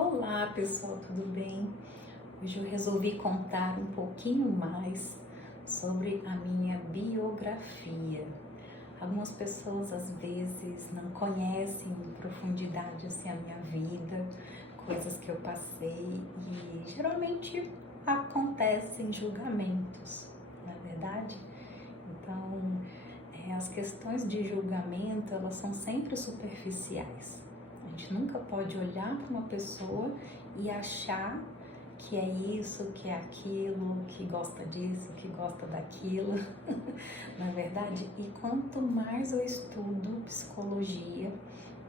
Olá pessoal, tudo bem? Hoje eu resolvi contar um pouquinho mais sobre a minha biografia. Algumas pessoas às vezes não conhecem em profundidade assim, a minha vida, coisas que eu passei e geralmente acontecem julgamentos, não é verdade? Então, as questões de julgamento, elas são sempre superficiais. A gente nunca pode olhar para uma pessoa e achar que é isso, que é aquilo, que gosta disso, que gosta daquilo, não é verdade? E quanto mais eu estudo psicologia,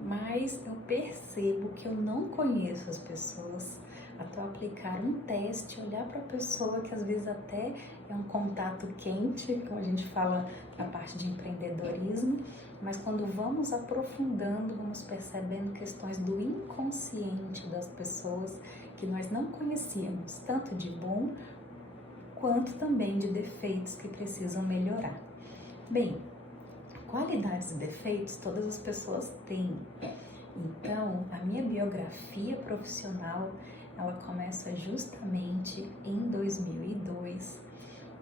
mais eu percebo que eu não conheço as pessoas, até eu aplicar um teste, olhar para a pessoa, que às vezes até é um contato quente, como a gente fala na parte de empreendedorismo, mas quando vamos aprofundando, vamos percebendo questões do inconsciente das pessoas que nós não conhecíamos, tanto de bom quanto também de defeitos que precisam melhorar. Bem, qualidades e defeitos todas as pessoas têm. Então, a minha biografia profissional, ela começa justamente em 2002,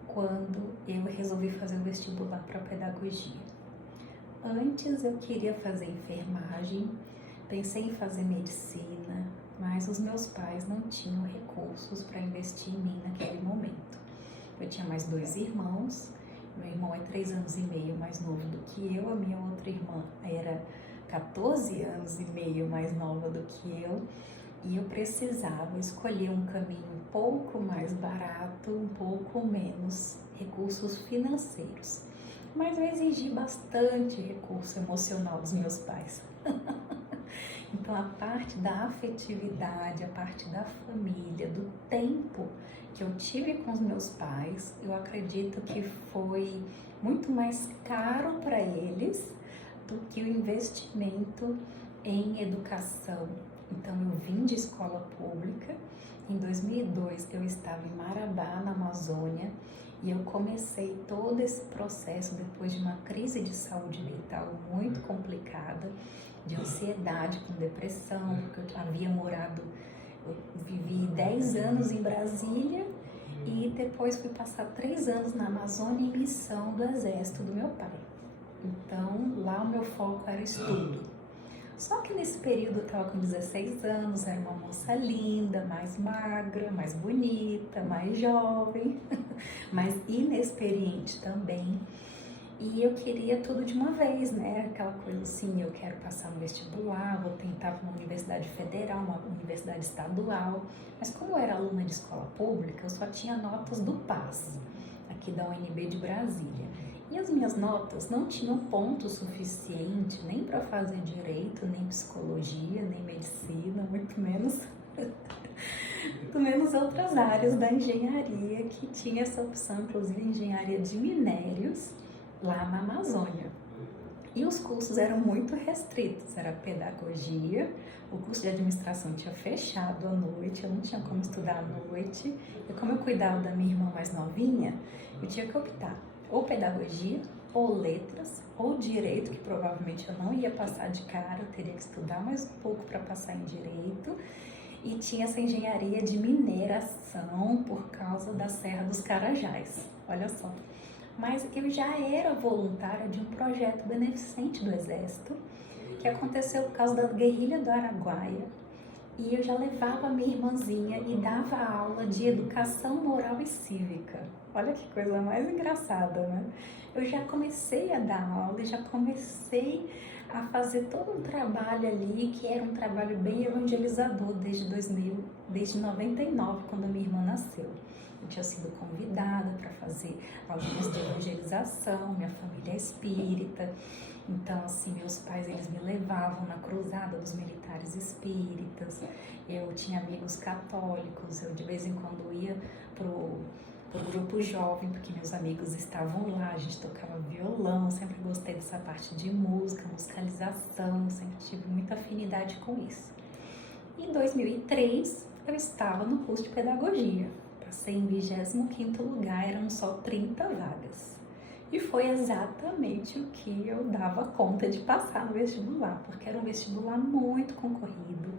quando eu resolvi fazer o vestibular para pedagogia. Antes eu queria fazer enfermagem, pensei em fazer medicina, mas os meus pais não tinham recursos para investir em mim naquele momento. Eu tinha mais 2 irmãos, meu irmão é 3 anos e meio mais novo do que eu, a minha outra irmã era 14 anos e meio mais nova do que eu, e eu precisava escolher um caminho um pouco mais barato, um pouco menos recursos financeiros. Mas eu exigi bastante recurso emocional dos meus pais. Então a parte da afetividade, a parte da família, do tempo que eu tive com os meus pais, eu acredito que foi muito mais caro para eles do que o investimento em educação. Então eu vim de escola pública, em 2002 eu estava em Marabá, na Amazônia, e eu comecei todo esse processo depois de uma crise de saúde mental muito complicada, de ansiedade com depressão, porque eu eu vivi 10 anos em Brasília e depois fui passar 3 anos na Amazônia em missão do exército do meu pai. Então lá o meu foco era estudo. Só que nesse período eu estava com 16 anos, era uma moça linda, mais magra, mais bonita, mais jovem, mais inexperiente também. E eu queria tudo de uma vez, né? Aquela coisa assim, eu quero passar no vestibular, vou tentar uma universidade federal, uma universidade estadual. Mas como eu era aluna de escola pública, eu só tinha notas do PAS, aqui da UNB de Brasília. E as minhas notas não tinham ponto suficiente nem para fazer direito, nem psicologia, nem medicina, muito menos outras áreas da engenharia que tinha essa opção, inclusive engenharia de minérios, lá na Amazônia. E os cursos eram muito restritos, era pedagogia, o curso de administração tinha fechado à noite, eu não tinha como estudar à noite, e como eu cuidava da minha irmã mais novinha, eu tinha que optar ou pedagogia, ou letras, ou direito, que provavelmente eu não ia passar de cara, eu teria que estudar mais um pouco para passar em direito, e tinha essa engenharia de mineração por causa da Serra dos Carajás, olha só. Mas eu já era voluntária de um projeto beneficente do Exército, que aconteceu por causa da guerrilha do Araguaia, e eu já levava a minha irmãzinha e dava aula de educação moral e cívica. Olha que coisa mais engraçada, né? Eu já comecei a dar aula e já comecei a fazer todo um trabalho ali, que era um trabalho bem evangelizador desde 2000, desde 99, quando a minha irmã nasceu. Eu tinha sido convidada para fazer aulas de evangelização, minha família é espírita, então assim, meus pais eles me levavam na cruzada dos militares espíritas, eu tinha amigos católicos, eu de vez em quando ia pro grupo jovem, porque meus amigos estavam lá, a gente tocava violão, sempre gostei dessa parte de música, musicalização, sempre tive muita afinidade com isso. Em 2003, eu estava no curso de pedagogia, passei em 25º lugar, eram só 30 vagas. E foi exatamente o que eu dava conta de passar no vestibular, porque era um vestibular muito concorrido,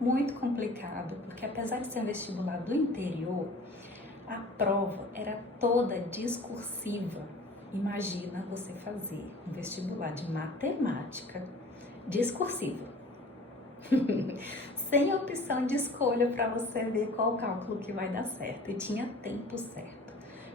muito complicado, porque apesar de ser um vestibular do interior, a prova era toda discursiva. Imagina você fazer um vestibular de matemática discursiva, sem opção de escolha para você ver qual cálculo que vai dar certo, e tinha tempo certo.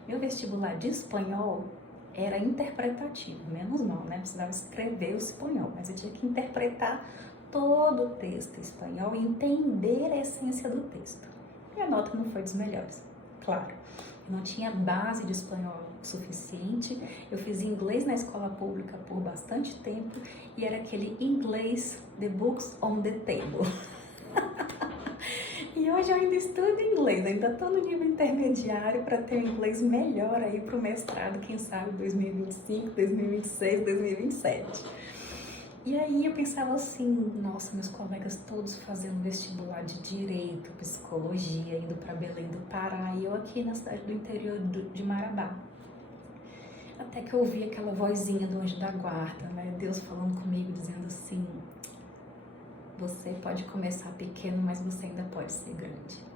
Meu vestibular de espanhol era interpretativo, menos mal, né? Precisava escrever o espanhol, mas eu tinha que interpretar todo o texto em espanhol e entender a essência do texto. Minha nota não foi dos melhores, claro. Eu não tinha base de espanhol suficiente. Eu fiz inglês na escola pública por bastante tempo e era aquele inglês the books on the table. E hoje eu ainda estudo inglês, ainda estou no nível intermediário para ter um inglês melhor aí para o mestrado, quem sabe 2025, 2026, 2027. E aí eu pensava assim, nossa, meus colegas todos fazendo vestibular de Direito, Psicologia, indo para Belém do Pará, e eu aqui na cidade do interior de Marabá. Até que eu ouvi aquela vozinha do anjo da guarda, né? Deus falando comigo, dizendo assim, você pode começar pequeno, mas você ainda pode ser grande.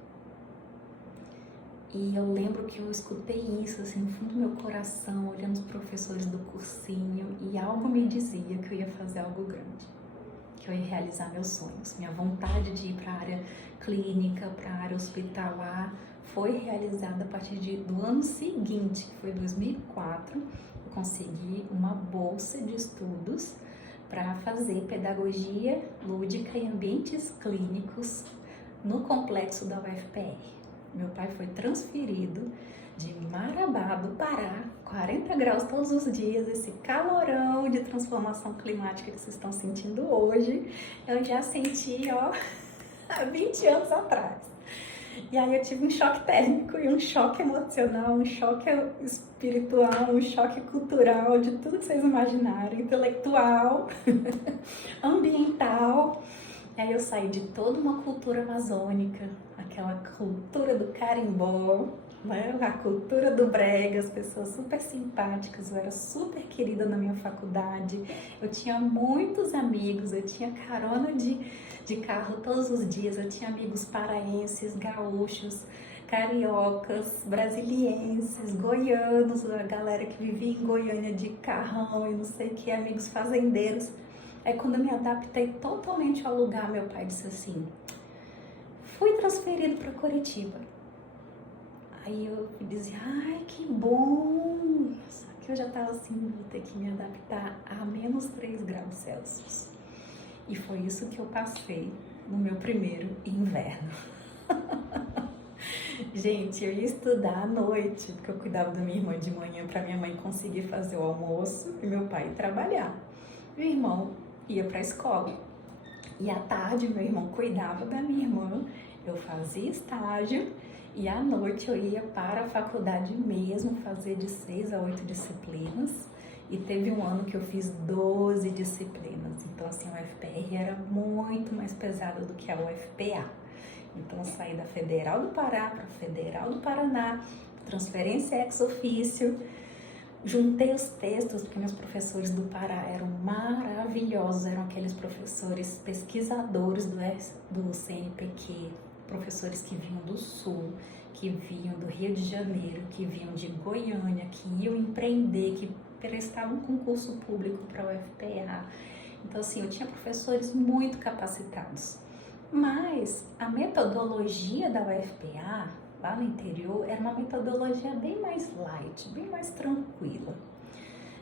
E eu lembro que eu escutei isso, assim, no fundo do meu coração, olhando os professores do cursinho, e algo me dizia que eu ia fazer algo grande, que eu ia realizar meus sonhos. Minha vontade de ir para a área clínica, para a área hospitalar, foi realizada a partir do ano seguinte, que foi 2004. Eu consegui uma bolsa de estudos para fazer pedagogia lúdica em ambientes clínicos no complexo da UFPR. Meu pai foi transferido de Marabá, do Pará, 40 graus todos os dias, esse calorão de transformação climática que vocês estão sentindo hoje, eu já senti, ó, há 20 anos atrás. E aí eu tive um choque térmico e um choque emocional, um choque espiritual, um choque cultural, de tudo que vocês imaginarem, intelectual, ambiental. E aí eu saí de toda uma cultura amazônica, aquela cultura do carimbó, né? A cultura do brega, as pessoas super simpáticas, eu era super querida na minha faculdade, eu tinha muitos amigos, eu tinha carona de carro todos os dias, eu tinha amigos paraenses, gaúchos, cariocas, brasilienses, goianos, a galera que vivia em Goiânia de carrão e não sei o que, amigos fazendeiros. Aí quando eu me adaptei totalmente ao lugar, meu pai disse assim, fui transferido para Curitiba. Aí eu dizia, ai que bom, só que eu já estava assim, vou ter que me adaptar a menos 3 graus Celsius. E foi isso que eu passei no meu primeiro inverno. Gente, eu ia estudar à noite, porque eu cuidava da minha irmã de manhã para minha mãe conseguir fazer o almoço e meu pai ir trabalhar. Meu irmão ia para a escola e à tarde meu irmão cuidava da minha irmã, eu fazia estágio e à noite eu ia para a faculdade mesmo fazer de 6 a 8 disciplinas e teve um ano que eu fiz 12 disciplinas, então assim a UFPR era muito mais pesada do que a UFPA. Então eu saí da Federal do Pará para a Federal do Paraná, transferência ex ofício. Juntei os textos, porque meus professores do Pará eram maravilhosos, eram aqueles professores pesquisadores do CNPq, professores que vinham do Sul, que vinham do Rio de Janeiro, que vinham de Goiânia, que iam empreender, que prestavam concurso público para a UFPA. Então, assim, eu tinha professores muito capacitados. Mas a metodologia da UFPA, lá no interior, era uma metodologia bem mais light, bem mais tranquila,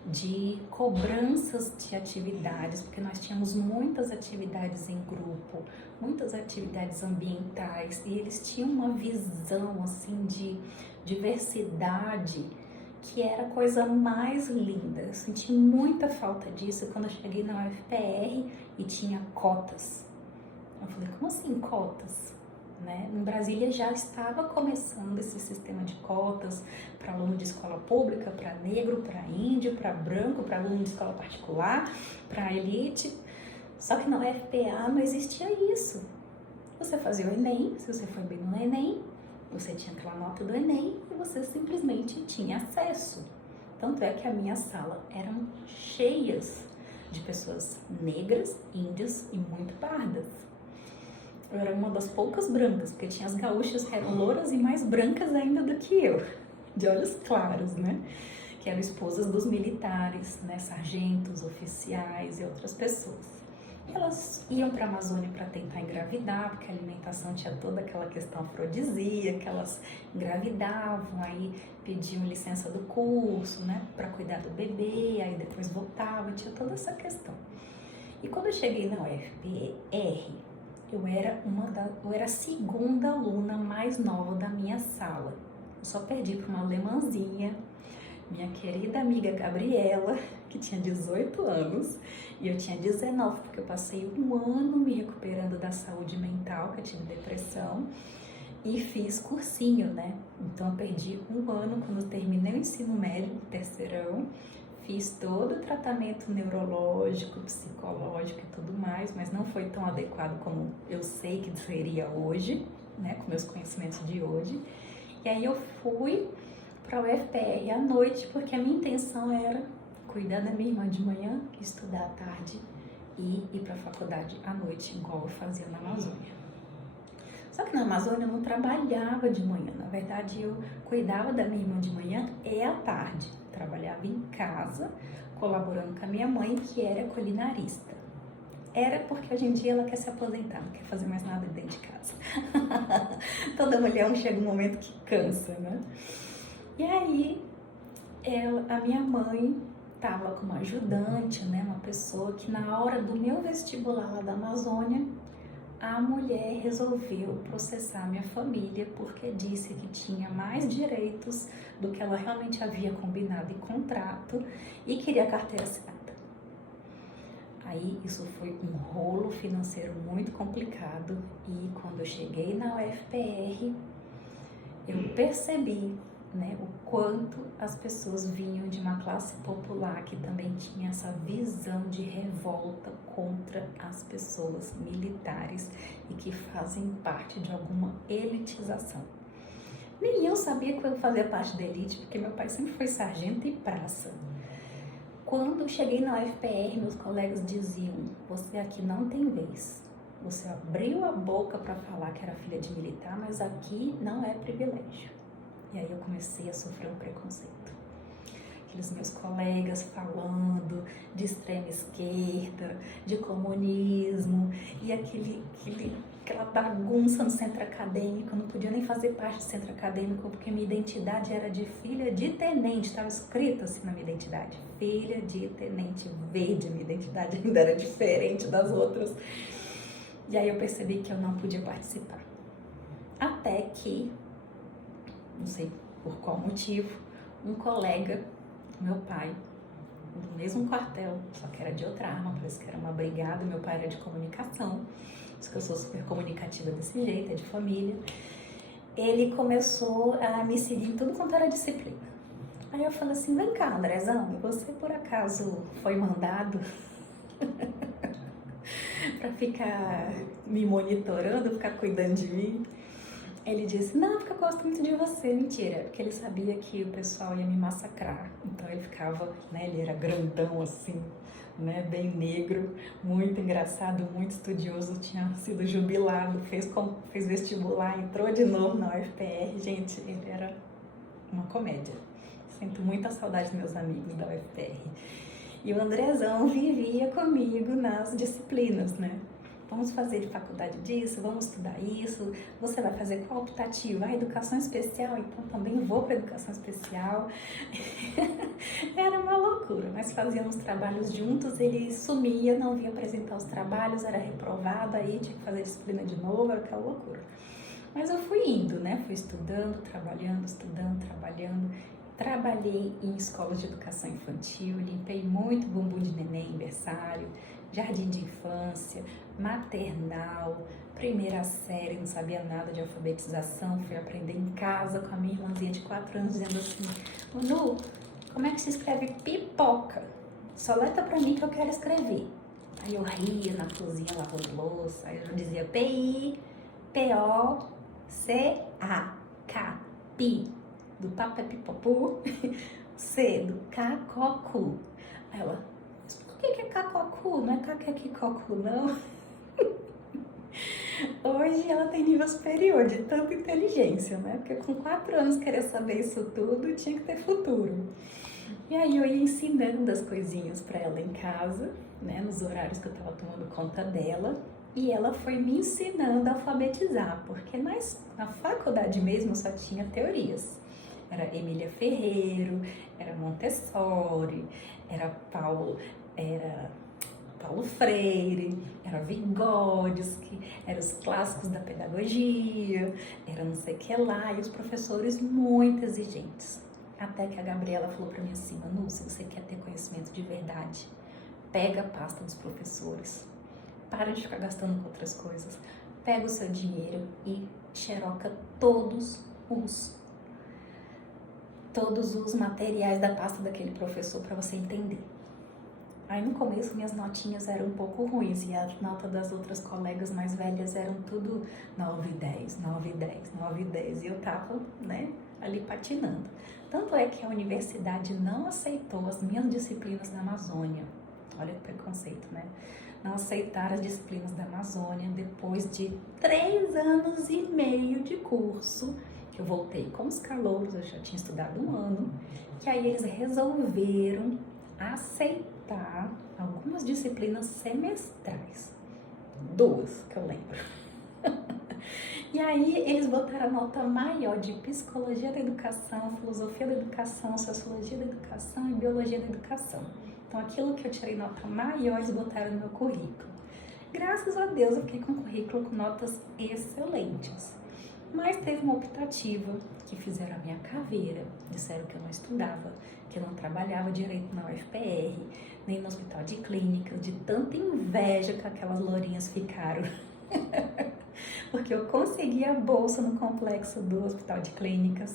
de cobranças de atividades, porque nós tínhamos muitas atividades em grupo, muitas atividades ambientais, e eles tinham uma visão assim de diversidade que era a coisa mais linda. Eu senti muita falta disso quando eu cheguei na UFPR e tinha cotas. Eu falei, como assim cotas? Né? Em Brasília já estava começando esse sistema de cotas para aluno de escola pública, para negro, para índio, para branco, para aluno de escola particular, para elite. Só que na UFPA não existia isso. Você fazia o Enem, se você foi bem no Enem, você tinha aquela nota do Enem e você simplesmente tinha acesso. Tanto é que a minha sala eram cheias de pessoas negras, índias e muito pardas. Eu era uma das poucas brancas, porque tinha as gaúchas que eram louras e mais brancas ainda do que eu, de olhos claros, né? Que eram esposas dos militares, né? Sargentos, oficiais e outras pessoas. E elas iam para a Amazônia para tentar engravidar, porque a alimentação tinha toda aquela questão afrodisíaca, elas engravidavam, aí pediam licença do curso, né, para cuidar do bebê, aí depois voltavam, tinha toda essa questão. E quando eu cheguei na UFPR, eu era a segunda aluna mais nova da minha sala. Eu só perdi para uma alemãzinha, minha querida amiga Gabriela, que tinha 18 anos, e eu tinha 19, porque eu passei um ano me recuperando da saúde mental, que eu tive depressão, e fiz cursinho, né? Então eu perdi um ano quando eu terminei o ensino médio, terceirão, fiz todo o tratamento neurológico, psicológico e tudo mais, mas não foi tão adequado como eu sei que seria hoje, né? Com meus conhecimentos de hoje. E aí eu fui para o UFPR à noite, porque a minha intenção era cuidar da minha irmã de manhã, estudar à tarde e ir para a faculdade à noite, igual eu fazia na Amazônia. Só que na Amazônia eu não trabalhava de manhã, na verdade eu cuidava da minha irmã de manhã e à tarde. Trabalhava em casa, colaborando com a minha mãe, que era culinarista. Era porque hoje em dia ela quer se aposentar, não quer fazer mais nada dentro de casa. Toda mulher chega um momento que cansa, né? E aí, a minha mãe estava como ajudante, né? Uma pessoa que na hora do meu vestibular lá da Amazônia, a mulher resolveu processar minha família porque disse que tinha mais direitos do que ela realmente havia combinado em contrato e queria carteira assinada. Aí isso foi um rolo financeiro muito complicado e quando eu cheguei na UFPR, eu percebi, né, o quanto as pessoas vinham de uma classe popular que também tinha essa visão de revolta contra as pessoas militares e que fazem parte de alguma elitização. Nem eu sabia que eu fazia parte da elite, porque meu pai sempre foi sargento e praça. Quando eu cheguei na UFPR, meus colegas diziam: você aqui não tem vez. Você abriu a boca para falar que era filha de militar, mas aqui não é privilégio. E aí eu comecei a sofrer um preconceito. Aqueles meus colegas falando de extrema esquerda, de comunismo, e aquela bagunça no centro acadêmico. Eu não podia nem fazer parte do centro acadêmico, porque minha identidade era de filha de tenente, estava escrito assim na minha identidade. Filha de tenente verde, minha identidade ainda era diferente das outras. E aí eu percebi que eu não podia participar. Até que, não sei por qual motivo, um colega do meu pai, do mesmo quartel, só que era de outra arma, parece que era uma brigada, meu pai era de comunicação, por isso que eu sou super comunicativa desse jeito, é de família. Ele começou a me seguir em tudo quanto era disciplina. Aí eu falei assim: vem cá, Andrezão, você por acaso foi mandado para ficar me monitorando, ficar cuidando de mim? Ele disse: não, porque eu gosto muito de você. Mentira, porque ele sabia que o pessoal ia me massacrar. Então ele ficava, né, ele era grandão assim, né, bem negro, muito engraçado, muito estudioso, tinha sido jubilado, fez vestibular, entrou de novo na UFPR. Gente, ele era uma comédia. Sinto muita saudade dos meus amigos da UFPR. E o Andrezão vivia comigo nas disciplinas, né? Vamos fazer faculdade disso, vamos estudar isso, você vai fazer qual optativa? A educação especial? Então também vou para educação especial. Era uma loucura, mas fazíamos trabalhos juntos, ele sumia, não vinha apresentar os trabalhos, era reprovado, aí tinha que fazer disciplina de novo, era aquela loucura. Mas eu fui indo, né? Fui estudando, trabalhando. Trabalhei em escolas de educação infantil, limpei muito bumbum de neném em berçário, jardim de infância, maternal, primeira série, não sabia nada de alfabetização, fui aprender em casa com a minha irmãzinha de 4 anos, dizendo assim: Manu, como é que se escreve pipoca? Soleta pra mim que eu quero escrever. Aí eu ria na cozinha, lavando louça, aí eu dizia P-I-P-O-C-A, pi, do papé pipopu, C, do cacocu. Aí ela: mas por que é cacocu? Não é caquequicocu, não? Hoje ela tem nível superior de tanta inteligência, né? Porque com 4 anos querer saber isso tudo, tinha que ter futuro. E aí eu ia ensinando as coisinhas para ela em casa, né? Nos horários que eu tava tomando conta dela. E ela foi me ensinando a alfabetizar, porque na faculdade mesmo eu só tinha teorias. Era Emília Ferreiro, era Montessori, era Paulo Freire, era Vygotsky, eram os clássicos da pedagogia, era não sei o que lá, e os professores muito exigentes. Até que a Gabriela falou para mim assim: Manu, se você quer ter conhecimento de verdade, pega a pasta dos professores, para de ficar gastando com outras coisas, pega o seu dinheiro e xeroca todos os materiais da pasta daquele professor para você entender. Aí no começo minhas notinhas eram um pouco ruins e a nota das outras colegas mais velhas eram tudo 9, 10, 9, 10, 9, 10 e eu tava, né, ali patinando. Tanto é que a universidade não aceitou as minhas disciplinas da Amazônia. Olha que preconceito, né? Não aceitaram as disciplinas da Amazônia depois de 3 anos e meio de curso, que eu voltei com os calouros, eu já tinha estudado 1 ano, que aí eles resolveram aceitar algumas disciplinas semestrais. 2 que eu lembro. E aí eles botaram a nota maior de psicologia da educação, filosofia da educação, sociologia da educação e biologia da educação. Então aquilo que eu tirei nota maior, eles botaram no meu currículo. Graças a Deus eu fiquei com um currículo com notas excelentes. Mas teve uma optativa que fizeram a minha caveira, disseram que eu não estudava, que eu não trabalhava direito na UFPR, nem no hospital de clínicas, de tanta inveja que aquelas lourinhas ficaram. Porque eu consegui a bolsa no complexo do hospital de clínicas,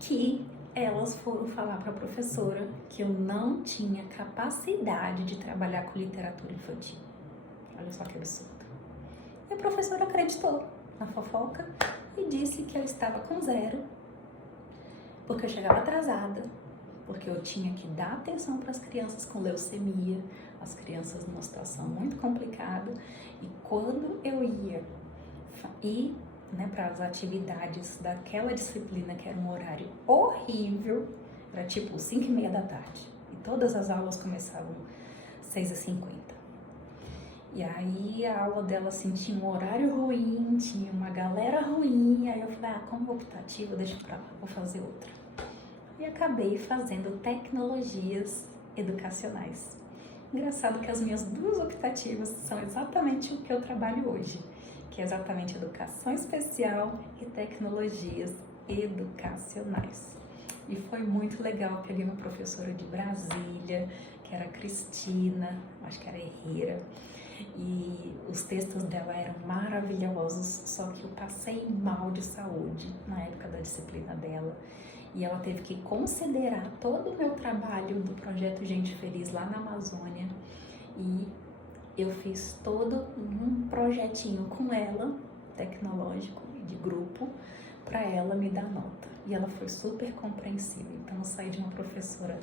que elas foram falar para a professora que eu não tinha capacidade de trabalhar com literatura infantil. Olha só que absurdo. E a professora acreditou na fofoca e disse que eu estava com 0, porque eu chegava atrasada, porque eu tinha que dar atenção para as crianças com leucemia, as crianças numa situação muito complicada, e quando eu ia ir, né, para as atividades daquela disciplina, que era um horário horrível, era tipo 5:30 da tarde, e todas as aulas começavam 6:50. E aí a aula dela assim, tinha um horário ruim, tinha uma galera ruim, aí eu falei, como optativa, deixa pra lá, vou fazer outra. E acabei fazendo tecnologias educacionais. Engraçado que as minhas 2 optativas são exatamente o que eu trabalho hoje, que é exatamente educação especial e tecnologias educacionais. E foi muito legal, peguei uma professora de Brasília, que era Cristina, acho que era Herrera, e os textos dela eram maravilhosos, só que eu passei mal de saúde na época da disciplina dela, e ela teve que considerar todo o meu trabalho do projeto Gente Feliz lá na Amazônia, e eu fiz todo um projetinho com ela, tecnológico, de grupo, para ela me dar nota. E ela foi super compreensiva. Então eu saí de uma professora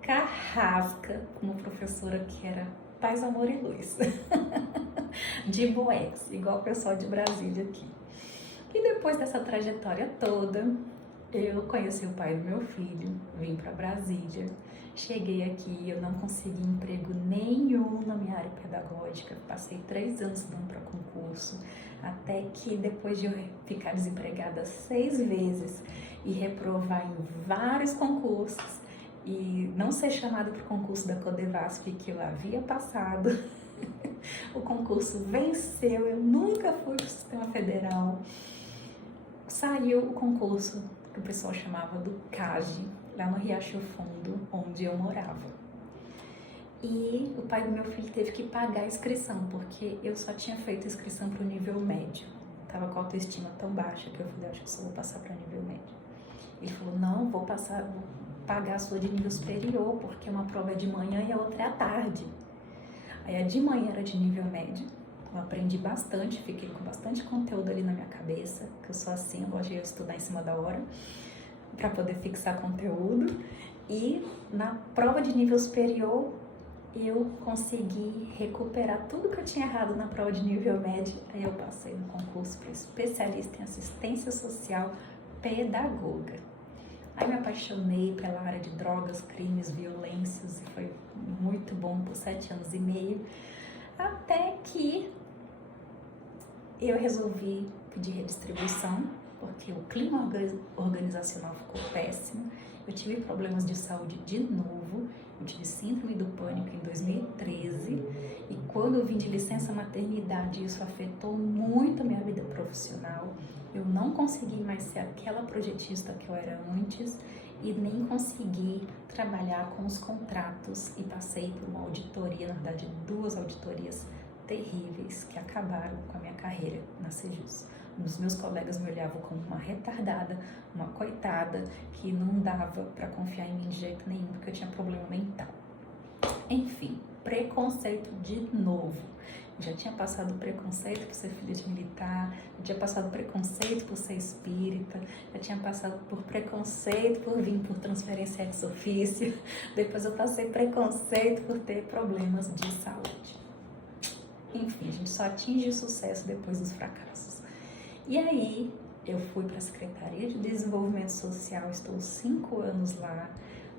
carrasca, uma professora que era paz, amor e luz, de Boex, igual o pessoal de Brasília aqui. E depois dessa trajetória toda, eu conheci o pai do meu filho, vim para Brasília, cheguei aqui, eu não consegui emprego nenhum na minha área pedagógica, passei 3 anos estudando para concurso, até que depois de eu ficar desempregada 6 vezes e reprovar em vários concursos, e não ser chamada para o concurso da Codevasf que eu havia passado, o concurso venceu, eu nunca fui para o Sistema Federal, saiu o concurso que o pessoal chamava do CAGE, lá no Riacho Fundo, onde eu morava. E o pai do meu filho teve que pagar a inscrição, porque eu só tinha feito inscrição para o nível médio. Tava com a autoestima tão baixa que eu falei, acho que só vou passar para o nível médio. Ele falou, não, vou pagar a sua de nível superior, porque uma prova é de manhã e a outra é à tarde. Aí a de manhã era de nível médio, eu aprendi bastante, fiquei com bastante conteúdo ali na minha cabeça, que eu sou assim, eu gosto de estudar em cima da hora, para poder fixar conteúdo. E na prova de nível superior, eu consegui recuperar tudo que eu tinha errado na prova de nível médio. Aí eu passei no concurso para especialista em assistência social pedagoga. Aí me apaixonei pela área de drogas, crimes, violências, e foi muito bom por 7 anos e meio, até que eu resolvi pedir redistribuição, porque o clima organizacional ficou péssimo. Eu tive problemas de saúde de novo, eu tive síndrome do pânico em 2013, e quando eu vim de licença maternidade, isso afetou muito a minha vida profissional. Eu não consegui mais ser aquela projetista que eu era antes e nem consegui trabalhar com os contratos, e passei por uma auditoria, na verdade 2 auditorias terríveis que acabaram com a minha carreira na Sejus. Os meus colegas me olhavam como uma retardada, uma coitada, que não dava para confiar em mim de jeito nenhum, porque eu tinha problema mental. Enfim, preconceito de novo. Eu já tinha passado preconceito por ser filha de militar, eu tinha passado preconceito por ser espírita, eu tinha passado por preconceito por vir por transferência ex officio, depois eu passei preconceito por ter problemas de saúde. Enfim, a gente só atinge o sucesso depois dos fracassos. E aí, eu fui para a Secretaria de Desenvolvimento Social, estou 5 anos lá.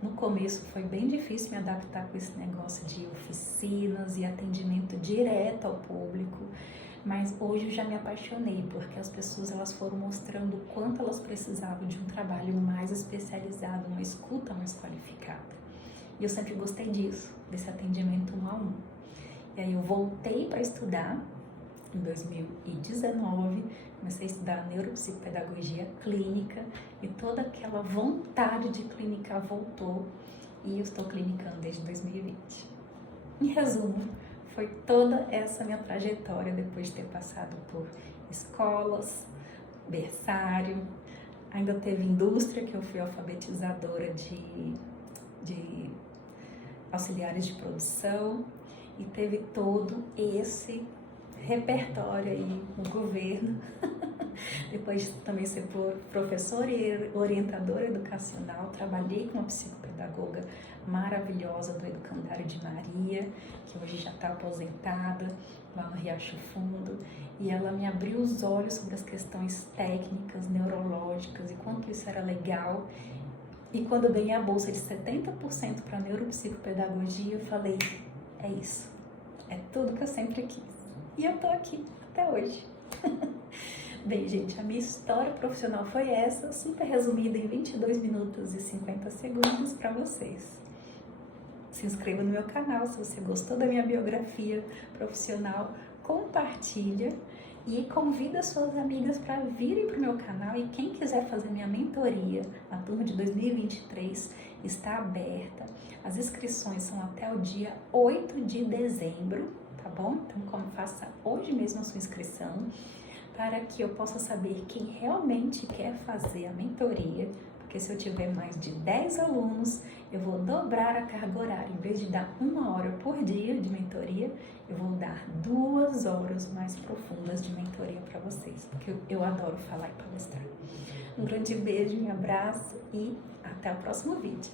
No começo foi bem difícil me adaptar com esse negócio de oficinas e atendimento direto ao público, mas hoje eu já me apaixonei, porque as pessoas elas foram mostrando o quanto elas precisavam de um trabalho mais especializado, uma escuta mais qualificada. E eu sempre gostei disso, desse atendimento 1 a 1. E aí eu voltei para estudar em 2019, comecei a estudar neuropsicopedagogia clínica e toda aquela vontade de clinicar voltou, e eu estou clinicando desde 2020. Em resumo, foi toda essa minha trajetória depois de ter passado por escolas, berçário, ainda teve indústria, que eu fui alfabetizadora de auxiliares de produção, e teve todo esse repertório aí no governo. Depois de também ser professora e orientadora educacional, trabalhei com uma psicopedagoga maravilhosa do Educandário de Maria, que hoje já está aposentada lá no Riacho Fundo, e ela me abriu os olhos sobre as questões técnicas, neurológicas e quanto isso era legal. E quando eu ganhei a bolsa de 70% para neuropsicopedagogia, eu falei, é isso, é tudo que eu sempre quis. E eu tô aqui até hoje. Bem, gente, a minha história profissional foi essa, super resumida em 22 minutos e 50 segundos para vocês. Se inscreva no meu canal se você gostou da minha biografia profissional, compartilha e convida suas amigas para virem para o meu canal. E quem quiser fazer minha mentoria, a turma de 2023 está aberta. As inscrições são até o dia 8 de dezembro, tá bom? Então, faça hoje mesmo a sua inscrição, para que eu possa saber quem realmente quer fazer a mentoria, porque se eu tiver mais de 10 alunos, eu vou dobrar a carga horária. Em vez de dar 1 hora por dia de mentoria, eu vou dar 2 horas mais profundas de mentoria para vocês, porque eu adoro falar e palestrar. Um grande beijo, um abraço e até o próximo vídeo.